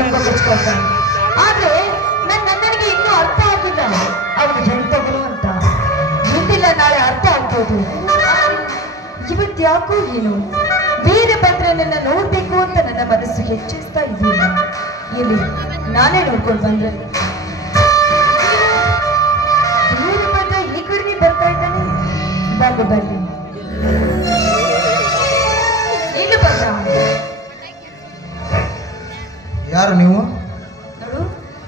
ಜಂಬ ಬಿಚ್ಕೊಳ್ತಾನೆ. ಆದ್ರೆ ನನಗೆ ಇನ್ನೂ ಅರ್ಥ ಆಗಿಲ್ಲ ಅವನು ಎಂತವನು ಅಂತ. ಮುಂದಿಲ್ಲ ನಾಳೆ ಅರ್ಥ ಆಗ್ಬೋದು. ಇವತ್ತ್ಯಾಕೋ ಏನು ವೀರಭದ್ರನನ್ನ ನೋಡ್ಬೇಕು ಅಂತ ನನ್ನ ಮನಸ್ಸು ಹೆಚ್ಚಿಸ್ತಾ ಇದೆಯಲ್ಲ. ಇಲ್ಲಿ ನಾನೇ ನೋಡ್ಕೊಂಡು ಬಂದ್ರೆ ವೀರಭದ್ರ ಈ ಕಡೆ ಬರ್ತಾ ಇದ್ದಾನೆ. ಬರ್ಲಿ ಬರ್ಲಿ ಇನ್ನು ಭದ್ರ. ಯಾರು ನೀವು? ನೋಡು,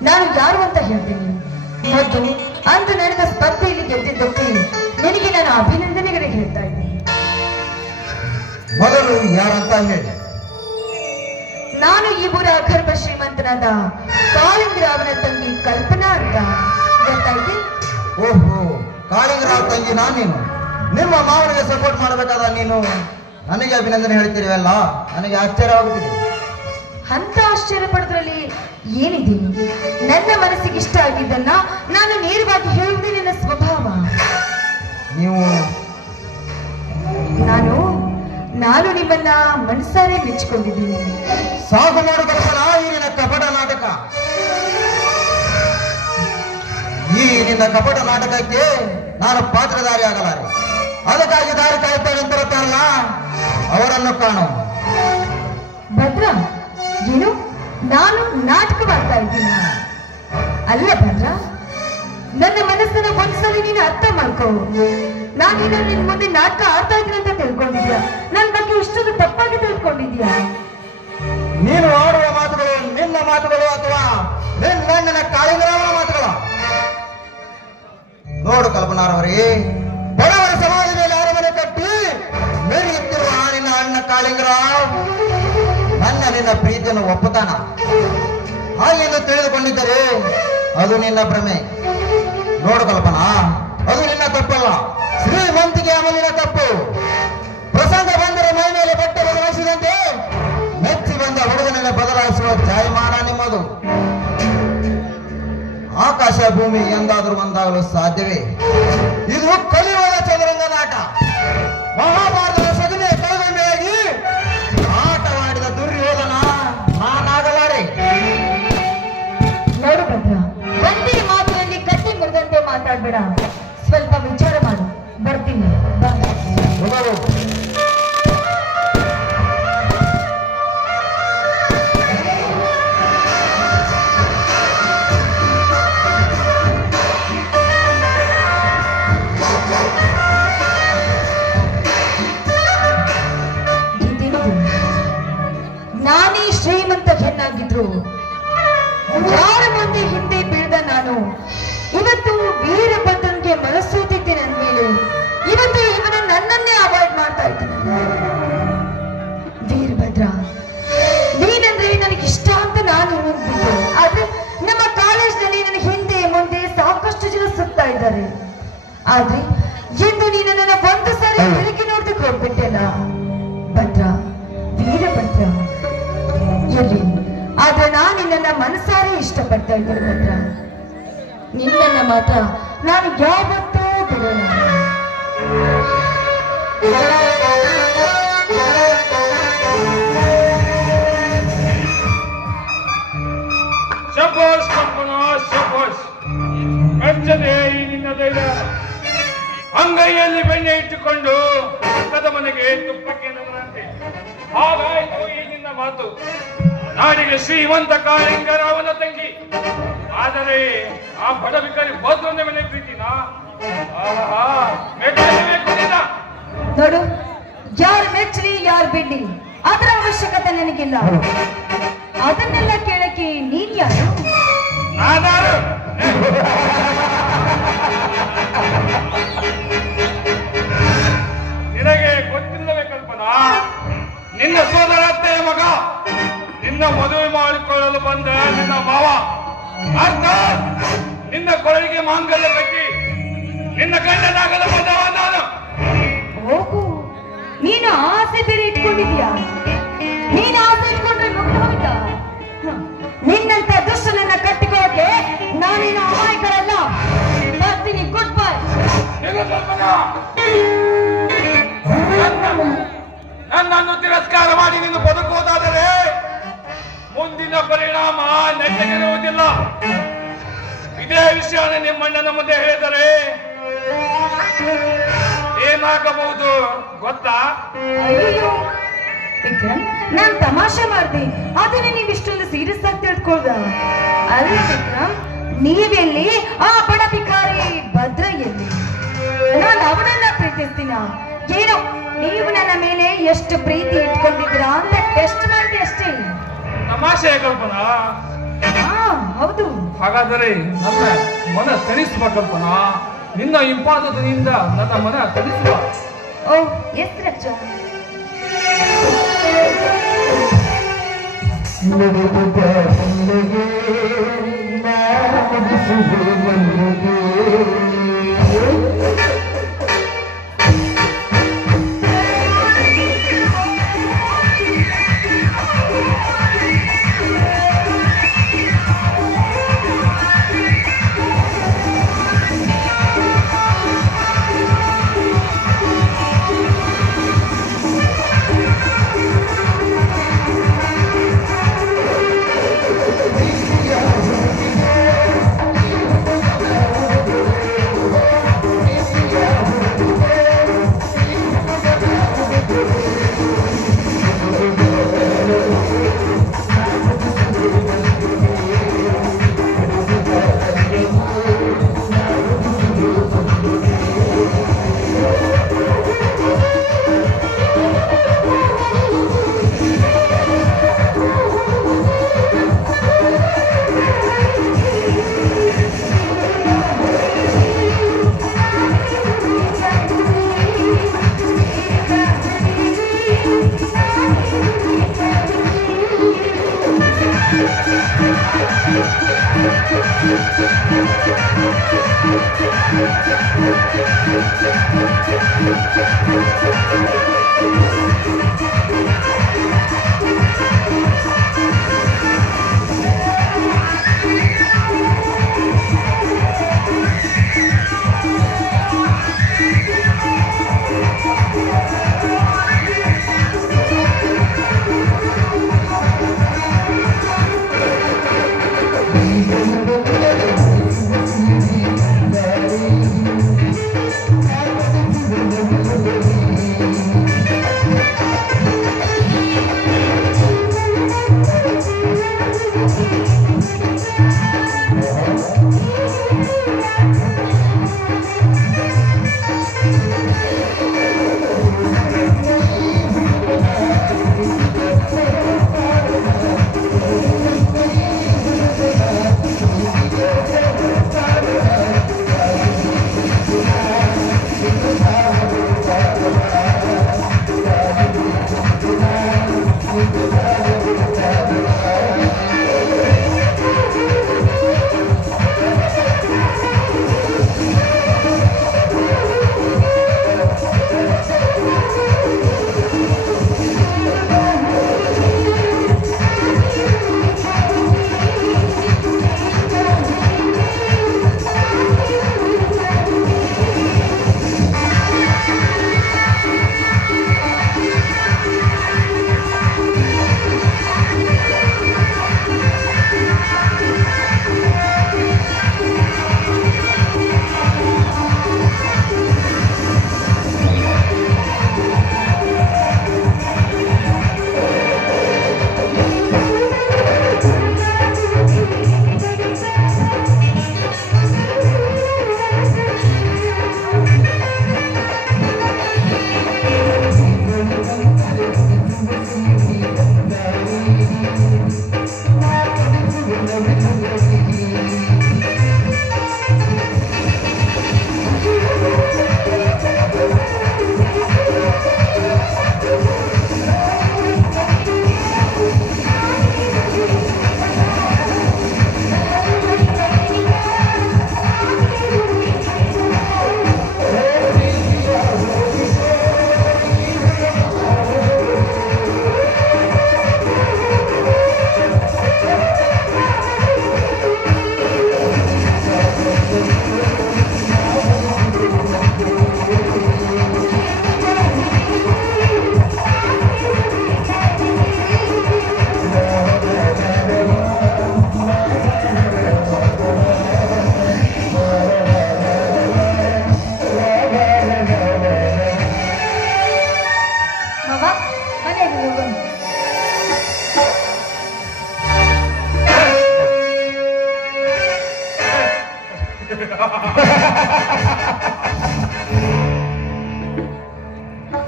ನಾನು ಯಾರು ಅಂತ ಹೇಳ್ತೀನಿ. ಮತ್ತು ಅಂದು ನಡೆದ ಸ್ಪರ್ಧೆಯಲ್ಲಿ ಗೆದ್ದಿದ್ದಕ್ಕೆ ನಿನಗೆ ನಾನು ಅಭಿನಂದನೆಗಳು ಹೇಳ್ತಾ ಇದ್ದೀನಿ. ಮೊದಲು ಯಾರಂತ ಹೇಳಿ. ನಾನು ಈ ಊರ ಅಗರ್ಭ ಶ್ರೀಮಂತನಾದ ಕಾಳಿಂಗರಾವನ ತಂಗಿ ಕಲ್ಪನಾ ಅಂತ. ಗೊತ್ತಾಯ್ತು? ಓಹೋ, ಕಾಳಿಂಗರಾವ್ ತಂಗಿ ನಾನೇನು? ನಿಮ್ಮ ಮಾವನಿಗೆ ಸಪೋರ್ಟ್ ಮಾಡಬೇಕಾದ ನೀನು ನನಗೆ ಅಭಿನಂದನೆ ಹೇಳ್ತೀರಿವಲ್ಲ, ನನಗೆ ಆಶ್ಚರ್ಯವಾಗುತ್ತಿದೆ. ಅಂತ ಆಶ್ಚರ್ಯ ಪಡೋದ್ರಲ್ಲಿ ಏನಿದೆ? ನನ್ನ ಮನಸ್ಸಿಗೆ ಇಷ್ಟ ಆಗಿದ್ದನ್ನ ನಾನು ನೇರವಾಗಿ ಹೇಳುವುದೇ ನನ್ನ ಸ್ವಭಾವ. ನೀವು ನಾನು ನಿಮ್ಮನ್ನ ಮನಸಾರೆ ಮೆಚ್ಚಿಕೊಂಡಿದ್ದೀನಿ. ಸಾಕು ಮಾಡು ಕಲ್ಪನಾ, ಈ ನಿನ್ನ ಕಪಟ ನಾಟಕ. ಈ ನಿನ್ನ ಕಪಟ ನಾಟಕಕ್ಕೆ ನಾನು ಪಾತ್ರಧಾರಿ ಆಗಲಾರೆ. ಅದಕ್ಕಾಗಿ ದಾರಿ ಕಾಯ್ತಾ ನಿಂತಿರುತ್ತಾರಲ್ಲ ಅವರನ್ನು ಕಾಣು. ಭದ್ರ, ಏನು ನಾನು ನಾಟಕವಾಡ್ತಾ ಇದ್ದೀನ? ಅಲ್ಲ ಭದ್ರ, ನನ್ನ ಮನಸ್ಸನ್ನ ಒಂದ್ಸಲಿ ನೀನು ಅರ್ಥ ಮಾಡ್ಕೋ. ನಾನೇನು ನಿನ್ ಮುಂದೆ ನಾಟಕ ಆಡ್ತಾ ಇದ್ದೀನಿ ಅಂತ ತಿಳ್ಕೊಂಡಿದ್ಯಾ? ನನ್ನ ಬಗ್ಗೆ ಇಷ್ಟೊಂದು ತಪ್ಪಾಗಿ ತಿಳ್ಕೊಂಡಿದ್ಯಾ? ನೀನು ಆಡುವ ಮಾತುಗಳು ನಿನ್ನ ಮಾತುಗಳು ಅಥವಾ ನಿನ್ನ ಕಾಳಿಂಗರಾವನ ಮಾತುಗಳು? ನೋಡು ಕಲ್ಪನಾರವರೇ, ಬಡವರ ಸಮಾಜ ಮೇಲೆ ಅರಮನೆ ಕಟ್ಟಿ ಮೆರೆಯುತ್ತಿರುವ ನಿನ್ನ ಅಣ್ಣ ಕಾಳಿಂಗರಾವ್ ನಿನ್ನ ಪ್ರೀತಿಯನ್ನು ಒಪ್ಪುತ್ತಾನ ಹಾಗೆಂದು ತಿಳಿದುಕೊಂಡಿದ್ದರೆ ಅದು ನಿನ್ನ ಭ್ರಮೆ. ನೋಡು ಕಲ್ಪನಾ, ಅದು ನಿನ್ನ ತಪ್ಪಲ್ಲ, ಶ್ರೀಮಂತಿಕೆ ಅಮಲಿನ ತಪ್ಪು. ಪ್ರಸಂಗ ಬಂದರೆ ಮೈ ಮೇಲೆ ಬಟ್ಟೆ ಬದಲಾಯಿಸಿದಂತೆ ಮೆಚ್ಚಿ ಬಂದ ಹುಡುಗನೆಲ್ಲ ಬದಲಾಯಿಸುವ ಜಾಯಮಾನ ನಿಮ್ಮದು. ಆಕಾಶ ಭೂಮಿ ಎಂದಾದರೂ ಒಂದಾಗಲು ಸಾಧ್ಯವೇ? ಇದು ಕಲಿಯುವ ಚದುರಂಗ ನಾಟ. ಮಹಾಭಾರತದ ಸಗಣಿ ಕಳಗೊಂಡೆಯಾಗಿ ಆಟವಾಡಿದ ದುರ್ಯೋಧನ ನಾನಾಗಲಾರೆ. ನೋಡು ಭದ್ರ, ಒಂದೇ ಮಾತಿನಲ್ಲಿ ಕಟ್ಟಿ ಮುರಿದಂತೆ ಮಾತಾಡ್ಬೇಡ. ಸ್ವಲ್ಪ ವಿಚಾರ ಮಾಡು. ಬರ್ತೀನಿ. ನಾನೇ ಶ್ರೀಮಂತ ಹೆಣ್ಣಾಗಿದ್ರು ಯಾರ ಮುಂದೆ ಹಿಂದೆ ಬೀಳ್ದ ನಾನು ಇವತ್ತು ವೀರಭದ್ರನ್ಗೆ ಮನಸ್ಸೂತಿದ್ದೇನೆ ಅಂದ್ಮೇಲೆ ಇವತ್ತು ಇವನು ನನ್ನನ್ನೇ ಅವಾಯ್ಡ್ ಮಾಡ್ತಾ ಇದ್ದಾನೆ. ವೀರಭದ್ರ, ನೀನಂದ್ರೆ ನನಗೆ ಇಷ್ಟ ಅಂತ ನಾನು ಹೋಗ್ಬಿಟ್ಟು, ಆದ್ರೆ ನಮ್ಮ ಕಾಲೇಜ್ನಲ್ಲಿ ನನ್ನ ಹಿಂದೆ ಮುಂದೆ ಸಾಕಷ್ಟು ಜನ ಸುತ್ತಾ ಇದ್ದಾರೆ. ಆದ್ರೆ ಎಂದು ನೀನು ನನ್ನ ಒಂದು ಸಾರಿ ಬೆಳಗ್ಗೆ ನೋಡ್ದಕ್ಕೆ ಹೋಗ್ಬಿಟ್ಟೆಲ್ಲ. ಭದ್ರ, ವೀರಭದ್ರ, ಇರ್ಲಿ, ಆದ್ರೆ ನಾನು ನಿನ್ನ ಮನಸಾರೆ ಇಷ್ಟಪಡ್ತಾ ಇದ್ದೇನೆ. ಭದ್ರ, ನಿನ್ನ ಮಾತ್ರ ನಾನು ಯಾವತ್ತೂ ಬಿಡೋಣ. ಶಬಾಷ್ ಕಲ್ಪನಾ, ಶಬಾಷ್. ಮೆಚ್ಚದೆ ಈ ನಿನ್ನ ಧೈರ್ಯ. ಅಂಗೈಯಲ್ಲಿ ಬೆಣ್ಣೆ ಇಟ್ಟುಕೊಂಡು ಪಕ್ಕದ ಮನೆಗೆ ತುಪ್ಪಕ್ಕೆ ನಮನಂತೆ. ಹಾಗಾಯ್ತು ಈ ನಿನ್ನ ಮಾತು. ನಾಡಿಗೆ ಶ್ರೀಮಂತ ಕಾಳಿಂಗರಾವನ ತಂಗಿ, ಆದರೆ ಆ ಬಡ ಬಿಕಾರಿ ಭದ್ರನ ಮೇಲೆ ಪ್ರೀತಿನ ಮೆಚ್ಚಲೇಬೇಕು ನಿನ್ನ. ನೋಡು, ಯಾರು ಮೆಚ್ಚಲಿ ಯಾರು ಬಿಡ್ಲಿ ಅದರ ಅವಶ್ಯಕತೆ ನನಗಿಲ್ಲ. ಅದನ್ನೆಲ್ಲ ಕೇಳಕ್ಕೆ ನೀನ್ ಯಾರು? ನಾನಾರು? ನಿನಗೆ ಗೊತ್ತಿಲ್ಲವೇ ಕಲ್ಪನಾ? ನಿನ್ನ ಸೋದರತ್ತೆಯ ಮಗ, ನಿನ್ನ ಮದುವೆ ಮಾಡಿಕೊಳ್ಳಲು ಬಂದ ನಿನ್ನ ಮಾವ, ಅರ್ಥಾತ್ ನಿನ್ನ ಕೊಳಲಿಗೆ ಮಾಂಗಲ್ಯ ಕಟ್ಟಿ ನಿನ್ನ ಗಂಡನಾಗಲು ಬಂದವ ನಾನು. ಹೋಗು, ನೀನು ಆಸೆ ಬೇರೆ ಇಟ್ಕೊಂಡಿದ್ಯಾ? ನೀನು ಆಸೆ ಇಟ್ಕೊಂಡ್ರೆ ಮುಗ್ದೋಯ್ತ. ನಿನ್ನಂತ ದುಷ್ಟನನ್ನ ಕಟ್ಟಿಕೊಳ್ಳೋಕೆ ನಾನೇನು ಅಮಾಯಕರಲ್ಲ. ಬರ್ತೀನಿ, ಗುಡ್ ಬೈ. ನನ್ನನ್ನು ತಿರಸ್ಕಾರ ಮಾಡಿ ನೀನು ಬದುಕುವುದಾದರೆ ಮುಂದಿನ ಮಾತಿನ ಪರಿಣಾಮ ನೆಟ್ಟಗಿರುವುದಿಲ್ಲ. ಇದೇ ವಿಷಯವನ್ನು ನಿಮ್ಮಣ್ಣನ ಮುಂದೆ ಹೇಳಿದರೆ ಏನಾಗಬಹುದು ಗೊತ್ತಾ? ಅಯ್ಯೋ ವಿಕ್ರಮ್, ನಾನ್ ತಮಾಷೆ ಮಾಡ್ದೆ, ಅದನ್ನ ನೀವ್ ಇಷ್ಟೊಂದು ಸೀರಿಯಸ್ ಆಗಿ ತಿಳ್ಕೊಳ್ದ? ಅಲ್ಲ ವಿಕ್ರಮ್, ನೀವೆಲ್ಲಿ, ಆ ಬಡ ಭಿಕಾರಿ ಭದ್ರ ಎಲ್ಲಿ? ನಾನು ಅವನನ್ನ ಪ್ರೀತಿಸ್ತೀನ? ಏನೋ ನೀವು ನನ್ನ ಮೇಲೆ ಎಷ್ಟು ಪ್ರೀತಿ ಇಟ್ಕೊಂಡಿದ್ದೀರಾ ಅಂತ ಟೆಸ್ಟ್ ಮಾಡಿದೆ ಅಷ್ಟೇ. ತಮಾಷೆ ಕಲ್ಪನಾ? ಹಾ ಹೌದು. ಹಾಗಾದರೆ ನನ್ನ ಮನ ತಣಿಸುವ ಕಲ್ಪನಾ, ನಿನ್ನ ಇಂಪಾದದಿಂದ ನನ್ನ ಮನ ತಣಿಸುವ. ಓ ಎಸ್ ರಕ್ಷ.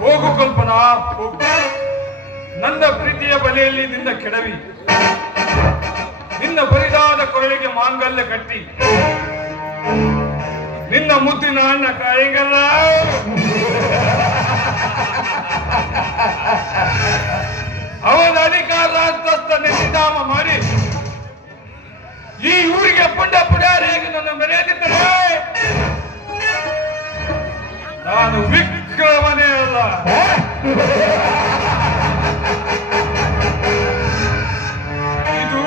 ಹೋಗು ಕಲ್ಪನಾ, ಹೋಗು. ನನ್ನ ಪ್ರೀತಿಯ ಬಲೆಯಲ್ಲಿ ನಿನ್ನ ಕೆಡವಿ ನಿನ್ನ ಬರಿದಾದ ಕೊರಳಿಗೆ ಮಾಂಗಲ್ಯ ಕಟ್ಟಿ ನಿನ್ನ ಮುದ್ದಿನ ಅಣ್ಣ ಕಾಯಿಗಲ್ಲ ಅವನ ಅಧಿಕಾರ ಅಂತಸ್ತ ನಿರ್ಧಾಮ ಮಾಡಿ ಈ ಊರಿಗೆ ಪುಂಡ ಪುಡಾರಿಯಾಗಿ ನನ್ನ ಮೆರೆದಿದ್ದರೆ ನಾನು ವಿಕ್ರಮನೇ ಅಲ್ಲ. ಇದು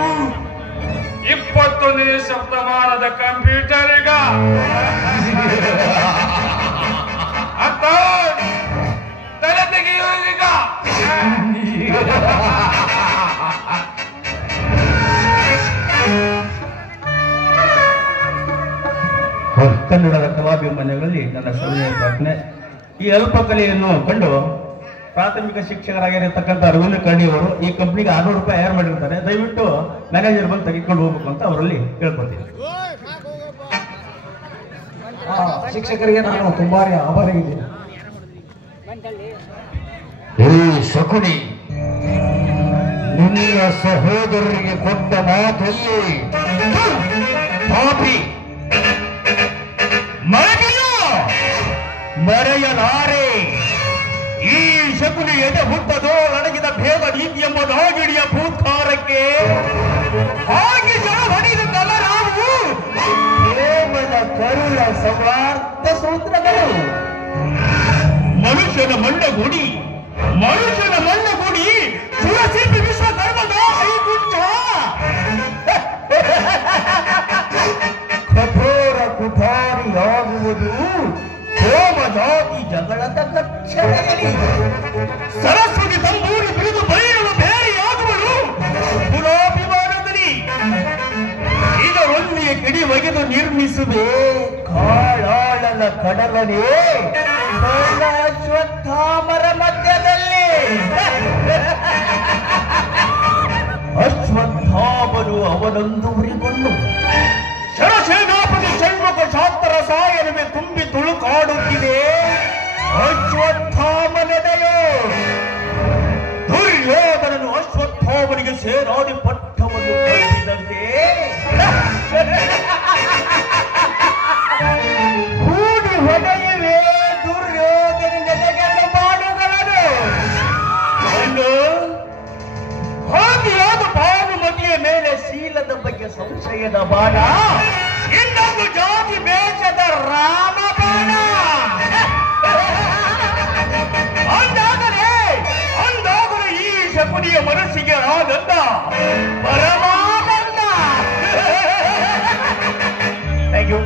21ನೇ ಶತಮಾನದ ಕಂಪ್ಯೂಟರ್ ಈಗ ಅರ್ಥ ತಲೆ ತೆಗೆಯುವ ಈಗ. ಕನ್ನಡದ ಕಲಾಭಿಮಾನಿಗಳಲ್ಲಿ ನನ್ನ ಸಲಹೆಯ ಪ್ರಾರ್ಥನೆ, ಈ ಅಲ್ಪ ಕಲೆಯನ್ನು ಕಂಡು ಪ್ರಾಥಮಿಕ ಶಿಕ್ಷಕರಾಗಿರತಕ್ಕಂಥ ಅರವಿಂದ ಕರ್ಣಿಯವರು ಈ ಕಂಪ್ನಿಗೆ 600 ರೂಪಾಯಿ ಹೈರ್ ಮಾಡಿರ್ತಾರೆ. ದಯವಿಟ್ಟು ಮ್ಯಾನೇಜರ್ ಬಂದು ತೆಗೆದುಕೊಂಡು ಹೋಗ್ಬೇಕು ಅಂತ ಅವರಲ್ಲಿ ಕೇಳ್ಕೊಳ್ತೀನಿ. ಶಿಕ್ಷಕರಿಗೆ ನಾನು ತುಂಬಾ ಆಭಾರಿಯಾಗಿದ್ದೀನಿ. ಶಕುನಿ, ನಿನ್ನ ಸಹೋದರರಿಗೆ ಕೊಟ್ಟ ಮಾತಲ್ಲಿ ಪಾಪಿ ಮರೆಯಲಾರೆ. ಈ ಶಕುನಿ ಎದೆ ಹುಟ್ಟದೋ ಅಡಗಿದ ಭೇದ ನೀತಿ ಎಂಬ ನಾಗಿಡಿಯ ಭೂತ್ಕಾರಕ್ಕೆ ಹಾಗೆ ಹೊಡೆಯುತ್ತಲ್ಲ ನಾವು ಪ್ರೇಮದ ಕರುಳ ಸವಾರ್ಥ ಸೂತ್ರಗಳು. ಮನುಷ್ಯನ ಮಣ್ಣಗೂಡಿ ಸುರಸಿದ್ಧಿ ವಿಶ್ವಧರ್ಮದ ಐಗುಂಚ ಕಠೋರ ಕುಠಾರಿಯಾಗುವುದು ಹೋಮ ಜಾತಿ ಜಗಳದ ಕಚ್ಚರೆಯಲ್ಲಿ. ಸರಸ್ವತಿ ತಂಬೂರಿ ಬಿಡಿದು ಬೈರುವ ಬೇರೆಯಾಗುವಳು ಪುರಾಭಿಮಾನದಲ್ಲಿ. ಇದರೊಂದಿಗೆ ಕಿಡಿ ಒಗೆದು ನಿರ್ಮಿಸುವೆ ಕಾಳಾಳನ ಕಡಲನೇ ಅಶ್ವತ್ಥಾಮರ ಮಧ್ಯದಲ್ಲಿ. ಅಶ್ವತ್ಥಾಮನು ಅವನೊಂದು ಉರಿಗೊಂಡು ಶರಸೇನಾಪತಿ ಷಣ್ಮುಖ ಶಾಸ್ತ್ರ ಸಾಯನವೇ ತುಂಬಿ ತುಳುಕಾಡುತ್ತಿದೆ ಅಶ್ವತ್ಥಾಮನೆದೆಯೋ. ದುರ್ಯೋಧನನು ಅಶ್ವತ್ಥಾಮನಿಗೆ ಸೇನಾಡಿ ಪಟ್ಟವನ್ನು ಕಟ್ಟಿದಂತೆ ಕೂಡಿ ಹೊಡೆಯುವೆ ದುರ್ಯೋಧನನೆದೆಗೆಲ್ಲ ಮಾಡುಗಳನ್ನು. ಹಾಗೆಯಾದ ಭಾನುಮತಿಯ ಮೇಲೆ ಶೀಲದ ಬಗ್ಗೆ ಸಂಶಯದ ಬಾಣ, ಇನ್ನೊಂದು ಜಾತಿ ಮೇಷದ ರಾಮ ಬಾಣ. ಅಂದಾಗಲೇ ಈ ಶಕುನಿಯ ಮನಸ್ಸಿಗೆ ಆನಂದ ಪರಮಾನಂದ. Thank you.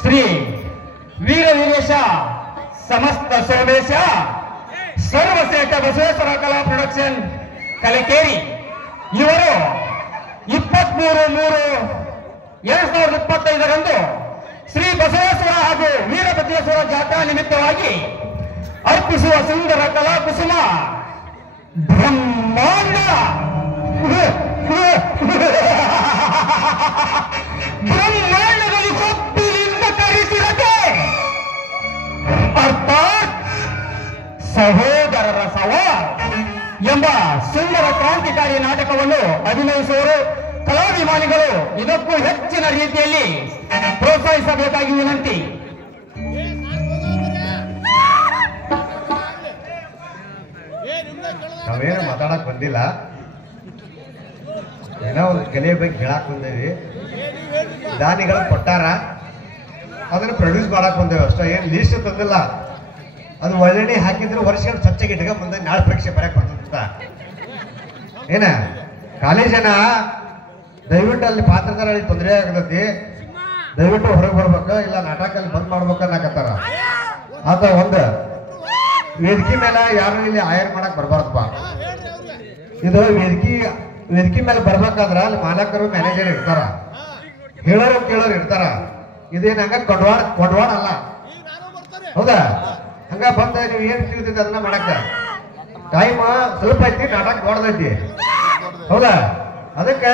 ಶ್ರೀ ವೀರವೀರೇಶ ಸಮಸ್ತ ಸೋಮೇಶ ಸರ್ವಶ್ರೇಷ್ಠ ಬಸವೇಶ್ವರ ಕಲಾ ಪ್ರೊಡಕ್ಷನ್ ಕಲಕೇರಿ ಇವರು 23/3/2025 ಶ್ರೀ ಬಸವೇಶ್ವರ ಹಾಗೂ ವೀರಭದ್ರೇಶ್ವರ ಜಾತ್ರಾ ನಿಮಿತ್ತವಾಗಿ ಅರ್ಪಿಸುವ ಸುಂದರ ಕಲಾ ಕುಸುಮ ಬ್ರಹ್ಮಾಂಡದಲ್ಲಿ ಕೊಪ್ಪಿನಿಂದ ಕರೆಸಿರದೆ ಅರ್ಥಾತ್ ಸಹೋದರರ ಸವಾಲ್ ಎಂಬ ಸುಂದರ ಕ್ರಾಂತಿಕಾರಿ ನಾಟಕವನ್ನು ಅಭಿನಯಿಸುವರು ಕಲಾಭಿಮಾನಿಗಳು ಇದಕ್ಕೂ ಹೆಚ್ಚಿನ ರೀತಿಯಲ್ಲಿ ಪ್ರೋತ್ಸಾಹಿಸಬೇಕಾಗಿ ವಿನಂತಿ. ನಾವೇನು ಮಾತಾಡಕ್ ಬಂದಿಲ್ಲ, ಏನೋ ಒಂದು ಕಲೆಯ ಬಗ್ಗೆ ಹೇಳಕ್ ಬಂದೇವಿ. ದಾನಿಗಳು ಕೊಟ್ಟಾರ, ಅದನ್ನ ಪ್ರೊಡ್ಯೂಸ್ ಮಾಡಕ್ ಬಂದೇವಿ ಅಷ್ಟೇ. ಏನ್ ಲೀಸ್ಟ್ ತಂದಿಲ್ಲ. ಅದು ಒಳ್ಳೆಣ್ಣೆ ಹಾಕಿದ್ರೆ ವರ್ಷಗಳು ಸ್ವಚ್ಛಗೆ ಇಟ್ಕ ಮುಂದೆ ನಾಳೆ ಪರೀಕ್ಷೆ ಬರಕ್ ಬರ್ತದ. ಏನ ಕಾಲೇಜನ ದಯವಿಟ್ಟು ಅಲ್ಲಿ ಪಾತ್ರಧಾರಲ್ಲಿ ತೊಂದರೆ ಆಗತೈತಿ, ದಯವಿಟ್ಟು ಹೊರಗೆ ಬರ್ಬೇಕು, ಇಲ್ಲ ನಾಟಕಲ್ಲಿ ಬಂದ್ ಮಾಡ್ಬೇಕು ಅನ್ನಕತ್ತಾರ. ಆತ ಒಂದು ವೇದಿಕೆ ಮೇಲೆ ಯಾರು ಇಲ್ಲಿ ಆಯರ್ ಮಾಡಕ್ ಬರ್ಬಾರ್ದಪ್ಪ. ಇದು ವೇದಿಕೆ ಮೇಲೆ ಬರ್ಬೇಕಾದ್ರ ಅಲ್ಲಿ ಮಾಲಕರು ಮ್ಯಾನೇಜರ್ ಇರ್ತಾರ, ಹೇಳೋರು ಕೇಳೋರು ಇರ್ತಾರ. ಇದೇನ್ ಹಂಗ ಕೊಂಡ್ವಾಡ ಅಲ್ಲ, ಹೌದಾ? ಹಂಗ ಬಂದ ನೀವು ಏನ್ ತಿಳಿದಿದೆ ಅದನ್ನ ಮಾಡಕ್ಕ ಟೈಮ್ ಸ್ವಲ್ಪ ಐತಿ, ನಾಟಕ ದೊಡ್ಡದೈತಿ. ಹೌದಾ? ಅದಕ್ಕೆ